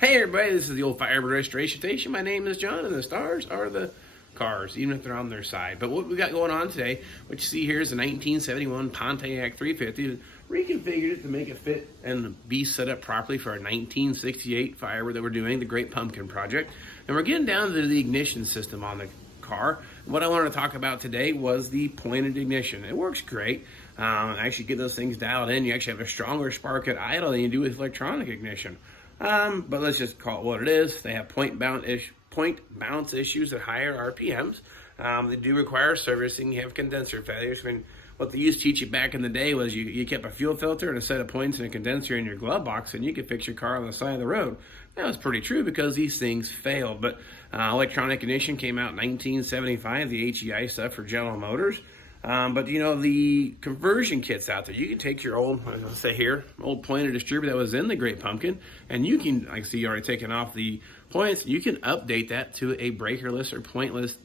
Hey everybody, this is the old Firebird registration station. My name is John, and the stars are the cars, even if they're on their side. But what we got going on today, what you see here is a 1971 Pontiac 350. Reconfigured it to make it fit and be set up properly for our 1968 Firebird that we're doing, the Great Pumpkin Project. And we're getting down to the ignition system on the car. What I wanted to talk about today was the pointed ignition. It works great. Actually get those things dialed in. You actually have a stronger spark at idle than you do with electronic ignition. But let's just call it what it is. They have point bounce issues at higher RPMs. They do require servicing. You have condenser failures. I mean, what they used to teach you back in the day was you kept a fuel filter and a set of points and a condenser in your glove box, and you could fix your car on the side of the road. That was pretty true because these things failed. But electronic ignition came out in 1975, the HEI stuff for General Motors. But you know, the conversion kits out there, you can take your old, let's say here, old pointer distributor that was in the Great Pumpkin, and you can, I see you already taken off the points, you can update that to a breakerless or pointless,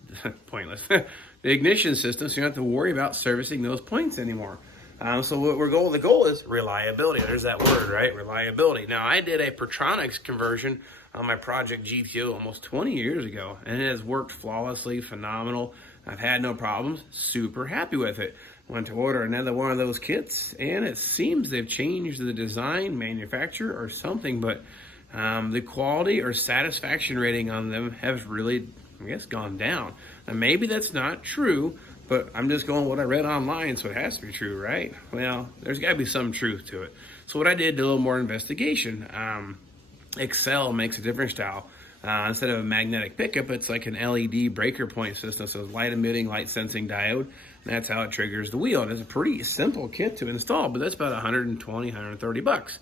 the ignition system, so you don't have to worry about servicing those points anymore. So what the goal is reliability. There's that word, right? Reliability. Now, I did a Pertronics conversion on my Project GTO almost 20 years ago, and it has worked flawlessly, phenomenal. I've had no problems, super happy with it. Went to order another one of those kits, and it seems they've changed the design, manufacturer, or something, but the quality or satisfaction rating on them has really, I guess, gone down. And maybe that's not true, but I'm just going what I read online, so it has to be true, right? Well, there's got to be some truth to it. So what I did a little more investigation. Accel makes a different style. Instead of a magnetic pickup, it's like an LED breaker point system. So it's light emitting, light sensing diode. And that's how it triggers the wheel. And it's a pretty simple kit to install, but that's about 120, 130 bucks.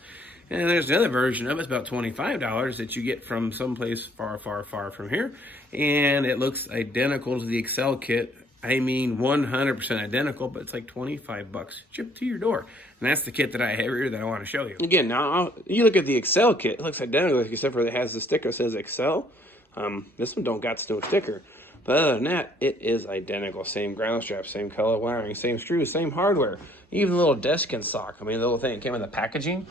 And there's another version of it, it's about $25 that you get from someplace far, far, far from here. And it looks identical to the Accel kit. I mean 100% identical, but it's like 25 bucks shipped to your door. And that's the kit that I have here that I want to show you. Again, now you look at the Accel kit, it looks identical except for it has the sticker that says Accel. This one don't got no sticker. But other than that, it is identical. Same ground strap, same color wiring, same screws, same hardware. Even the little desk and sock. I mean, the little thing came in the packaging.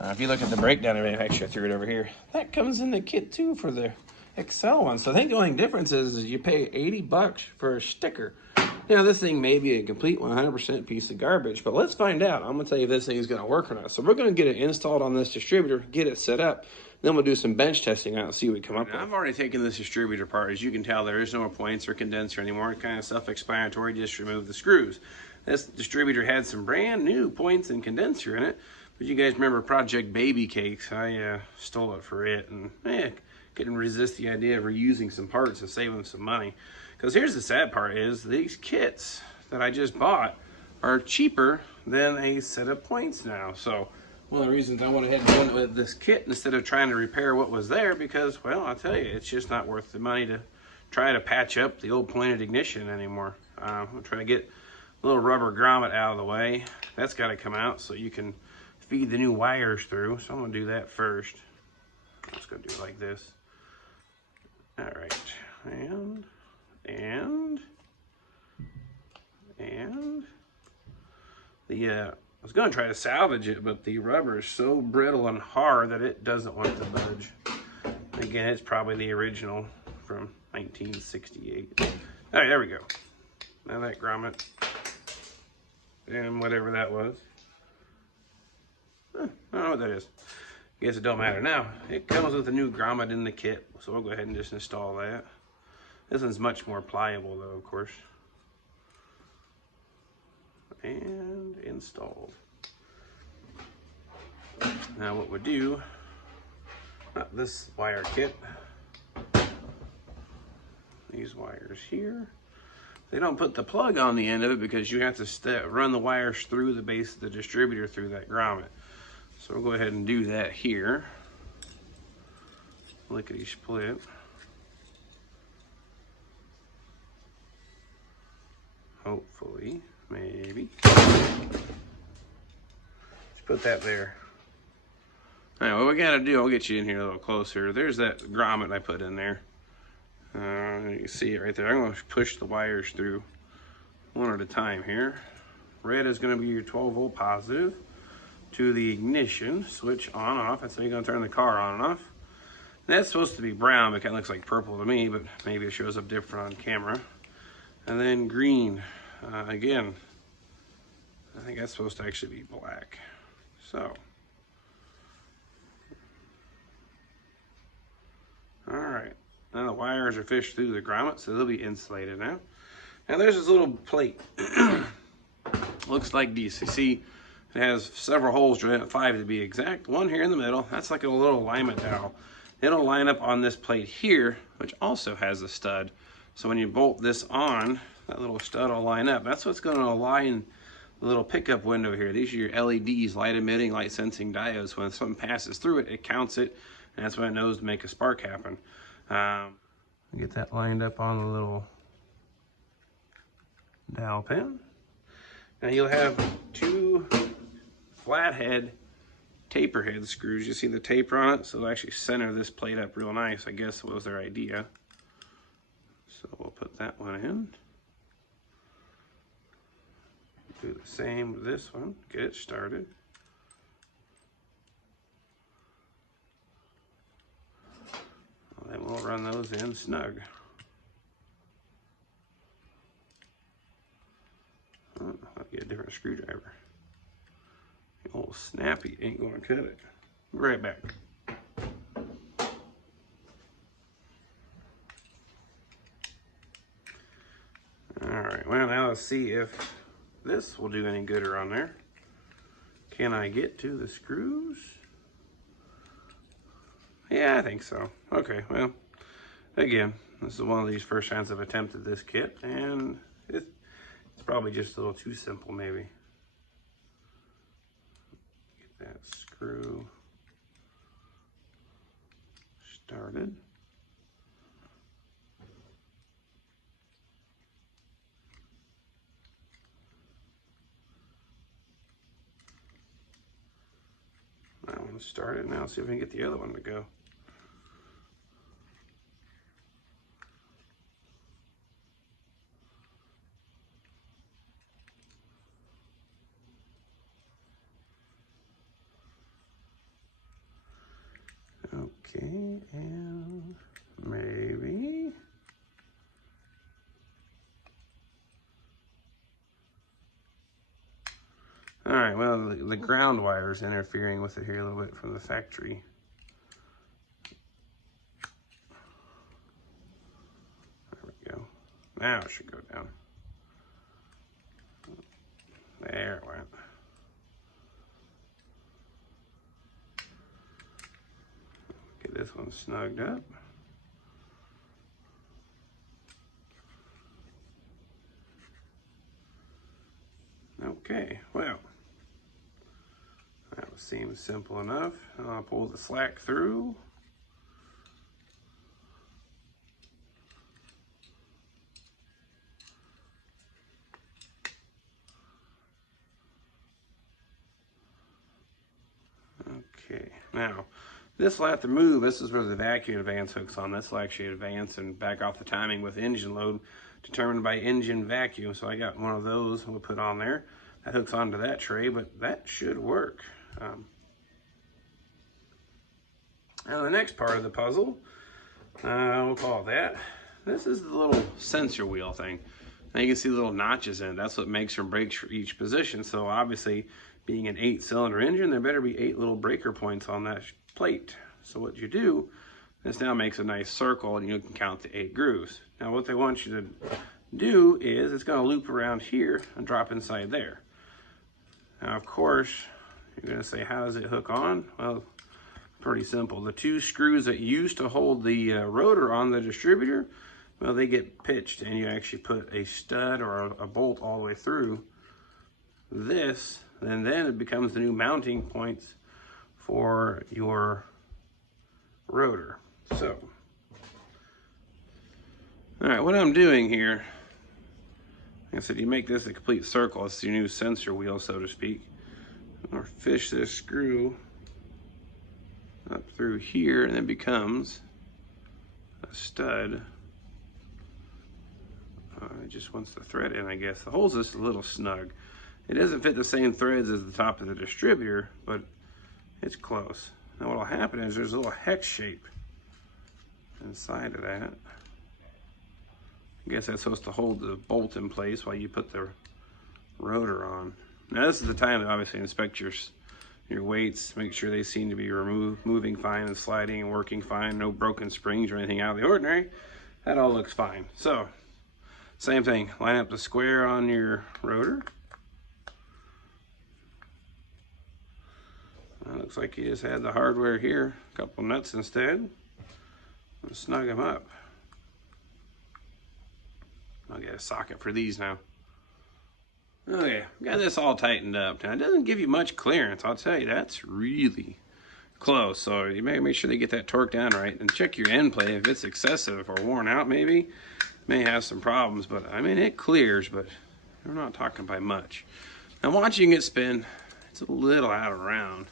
If you look at the breakdown of it, actually I threw it over here. That comes in the kit too for the Accel one. So I think the only difference is you pay 80 bucks for a sticker. Now this thing may be a complete 100% piece of garbage, but let's find out. I'm gonna tell you if this thing is gonna work or not. So we're gonna get it installed on this distributor, get it set up, then we'll do some bench testing out and see what we come up with. I've already taken this distributor apart. As you can tell, there is no more points or condenser anymore. It's kind of self-explanatory, just remove the screws. This distributor had some brand new points and condenser in it, but you guys remember Project Baby Cakes? I stole it for it, and couldn't resist the idea of reusing some parts and saving some money. Because here's the sad part is these kits that I just bought are cheaper than a set of points now. So one of the reasons I went ahead and went with this kit instead of trying to repair what was there, because, well, I'll tell you, it's just not worth the money to try to patch up the old pointed ignition anymore. I'm trying to get a little rubber grommet out of the way. That's got to come out so you can feed the new wires through. So I'm going to do that first. I'm just going to do it like this. All right, and the I was going to try to salvage it, but the rubber is so brittle and hard that it doesn't want to budge. Again, it's probably the original from 1968. All right, there we go. Now that grommet and whatever that was, I don't know what that is. I guess it don't matter now. It comes with a new grommet in the kit, so we'll go ahead and just install that. This one's much more pliable though, of course. And installed. Now what we'll do, not this wire kit, these wires here. They don't put the plug on the end of it because you have to run the wires through the base of the distributor through that grommet. So we'll go ahead and do that here. Lickety split. Hopefully, maybe. Let's put that there. All right, what we gotta do, I'll get you in here a little closer. There's that grommet I put in there. You can see it right there. I'm gonna push the wires through one at a time here. Red is gonna be your 12-volt positive to the ignition switch on off. That's how you're gonna turn the car on and off. That's supposed to be brown, but it kind of looks like purple to me, but maybe it shows up different on camera. And then green, again, I think that's supposed to actually be black. So, all right, now the wires are fished through the grommet, so they'll be insulated now. Now there's this little plate. Looks like these. You see, it has several holes drilled in it, 5 to be exact. One here in the middle, that's like a little alignment dowel. It'll line up on this plate here, which also has a stud. So when you bolt this on, that little stud will line up. That's what's going to align the little pickup window here. These are your LEDs, light emitting, light sensing diodes. When something passes through it, it counts it, and that's when it knows to make a spark happen. Get that lined up on the little dowel pin. Now you'll have 2 flathead taper head screws. You see the taper on it, so it'll actually center this plate up real nice, I guess was their idea. So we'll put that one in. Do the same with this one, get it started. Then we'll run those in snug. I'll get a different screwdriver. The old snappy ain't gonna cut it. Be right back. All right, well now let's see if this will do any good around there. Can I get to the screws? Yeah, I think so. Okay, well, again, this is one of these first times I've attempted this kit, and it's probably just a little too simple, maybe. Get that screw started. That one's started. Now see if we can get the other one to go. Okay, and maybe. All right, well, the ground wire is interfering with it here a little bit from the factory. There we go. Now it should go down. There it went. Get this one snugged up. Okay, well, that seems simple enough. I'll pull the slack through. Okay, now this will have to move. This is where the vacuum advance hooks on. This will actually advance and back off the timing with engine load determined by engine vacuum. So I got one of those we'll put on there. That hooks onto that tray, but that should work. Now the next part of the puzzle, we'll call it that. This is the little sensor wheel thing. Now you can see the little notches in it. That's what makes or breaks for each position. So obviously, being an 8-cylinder engine, there better be 8 little breaker points on that plate. So what you do, this now makes a nice circle and you can count the 8 grooves. Now what they want you to do is it's going to loop around here and drop inside there. Now of course, you're going to say, how does it hook on? Well, pretty simple. The 2 screws that used to hold the rotor on the distributor, well, they get pitched and you actually put a stud or a bolt all the way through this, and then it becomes the new mounting points for your rotor. So, all right, what I'm doing here, like I said, you make this a complete circle. It's your new sensor wheel, so to speak. Or fish this screw up through here, and it becomes a stud. It just wants the thread in, I guess. The hole's just a little snug. It doesn't fit the same threads as the top of the distributor, but it's close. Now what'll happen is there's a little hex shape inside of that. I guess that's supposed to hold the bolt in place while you put the rotor on. Now this is the time to obviously inspect your weights, make sure they seem to be moving fine and sliding and working fine, no broken springs or anything out of the ordinary. That all looks fine. So, same thing, line up the square on your rotor. It looks like you just had the hardware here, a couple nuts instead. Let's snug them up. I'll get a socket for these now. Okay, got this all tightened up. Now, it doesn't give you much clearance, I'll tell you. That's really close. So you may make sure they get that torque down right, and check your end plate. If it's excessive or worn out, maybe, may have some problems. But I mean, it clears, but we're not talking by much. Now, watching it spin, it's a little out of round.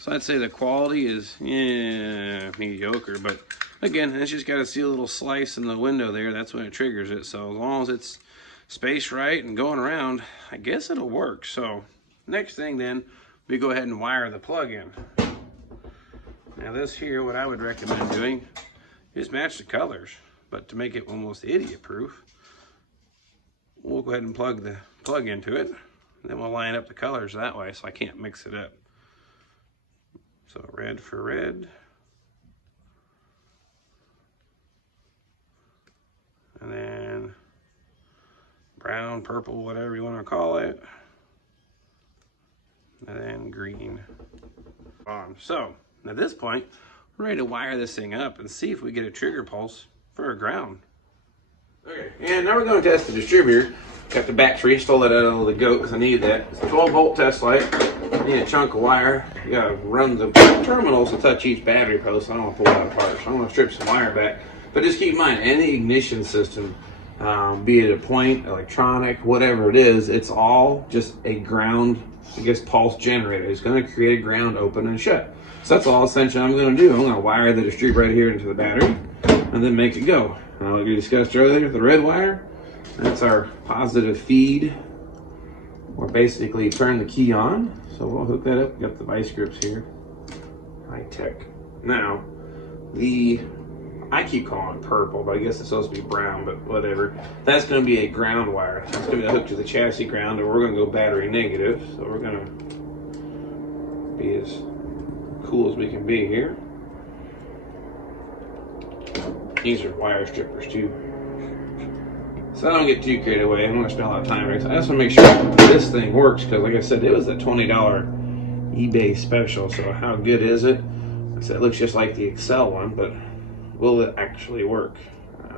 So I'd say the quality is mediocre, but again, it's just got to see a little slice in the window there. That's when it triggers it. So as long as it's spaced right and going around, I guess it'll work. So next thing then, we go ahead and wire the plug in. Now this here, what I would recommend doing is match the colors, but to make it almost idiot proof, we'll go ahead and plug the plug into it. Then we'll line up the colors that way so I can't mix it up. So red for red. And then brown, purple, whatever you want to call it. And then green. So at this point, we're ready to wire this thing up and see if we get a trigger pulse for a ground. Okay, and now we're going to test the distributor. Got the battery, stole that out of the goat because I need that. It's a 12-volt test light. I need a chunk of wire. You gotta run the terminals to touch each battery post. I don't want to pull that apart, so I'm going to strip some wire back. But just keep in mind, any ignition system, be it a point, electronic, whatever it is, it's all just a ground, I guess, pulse generator. It's going to create a ground open and shut. So that's all essentially I'm going to do. I'm going to wire the distributor right here into the battery and then make it go. Now, like we discussed earlier, the red wire, that's our positive feed. We're basically turn the key on. So we'll hook that up. Got the vice grips here. High tech. Now, I keep calling it purple, but I guess it's supposed to be brown, but whatever. That's going to be a ground wire. It's going to be hooked to the chassis ground, and we're going to go battery negative. So we're going to be as cool as we can be here. These are wire strippers too. So I don't get too carried away. I don't want to spend a lot of time here. So I just want to make sure this thing works, because like I said, it was a $20 eBay special. So how good is it? Like I said, it looks just like the accel one, but will it actually work?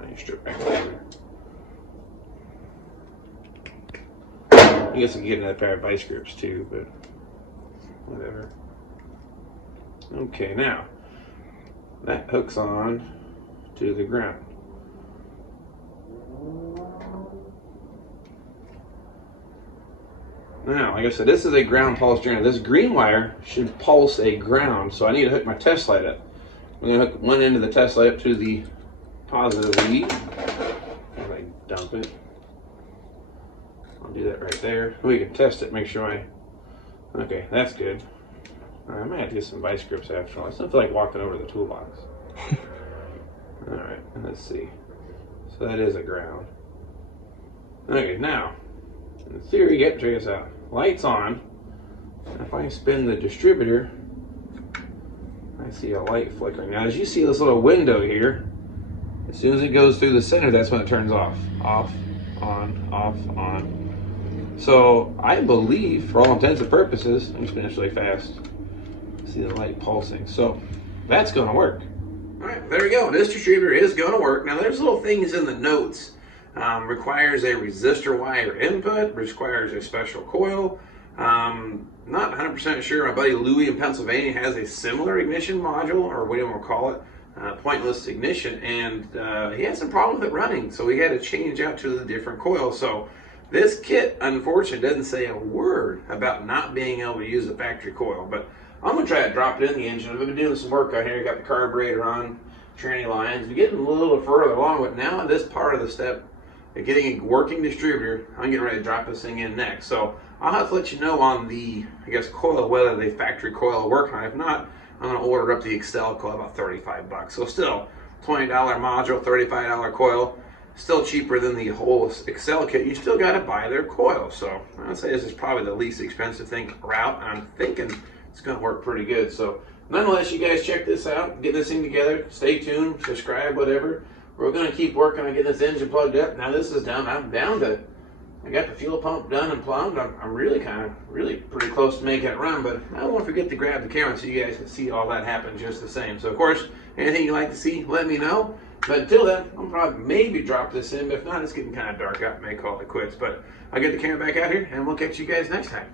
You strip back there. I guess I can get another pair of vice grips too, but whatever. Okay, now that hooks on to the ground. Now, like I said, this is a ground pulse generator. This green wire should pulse a ground, so I need to hook my test light up. I'm going to hook one end of the test light up to the positive lead. And I dump it. I'll do that right there. We can test it, make sure okay, that's good. I might have to get some vice grips after all. I still feel like walking over to the toolbox. Alright, let's see. So that is a ground. Okay, now, in theory, check this out. Lights on. If I spin the distributor, I see a light flickering. Now, as you see this little window here, as soon as it goes through the center, that's when it turns off. Off, on, off, on. So, I believe, for all intents and purposes, I'm just finish really fast. See the light pulsing. So, that's going to work. All right, there we go. This distributor is going to work. Now, there's little things in the notes. Requires a resistor wire input, requires a special coil. Not 100% sure. My buddy Louie in Pennsylvania has a similar ignition module, or whatever we'll call it, pointless ignition, and he had some problem with it running, so we had to change out to the different coil. So this kit, unfortunately, doesn't say a word about not being able to use the factory coil, but I'm going to try to drop it in the engine. I've been doing some work out here. Got the carburetor on, tranny lines. We're getting a little further along, but now this part of the step, getting a working distributor, I'm getting ready to drop this thing in next. So I'll have to let you know on the, I guess, coil, whether the factory coil will work on it. If not, I'm going to order up the accel coil, about $35. So still, $20 module, $35 coil. Still cheaper than the whole accel kit. You still got to buy their coil. So I'd say this is probably the least expensive route. I'm thinking it's going to work pretty good. So nonetheless, you guys check this out. Get this thing together. Stay tuned. Subscribe, whatever. We're going to keep working on getting this engine plugged up. Now this is done. I'm down to, I got the fuel pump done and plumbed. I'm really pretty close to making it run, but I won't forget to grab the camera so you guys can see all that happen just the same. So of course, anything you'd like to see, let me know. But until then, I'll probably maybe drop this in, but if not, it's getting kind of dark out. I may call it quits. But I'll get the camera back out here, and we'll catch you guys next time.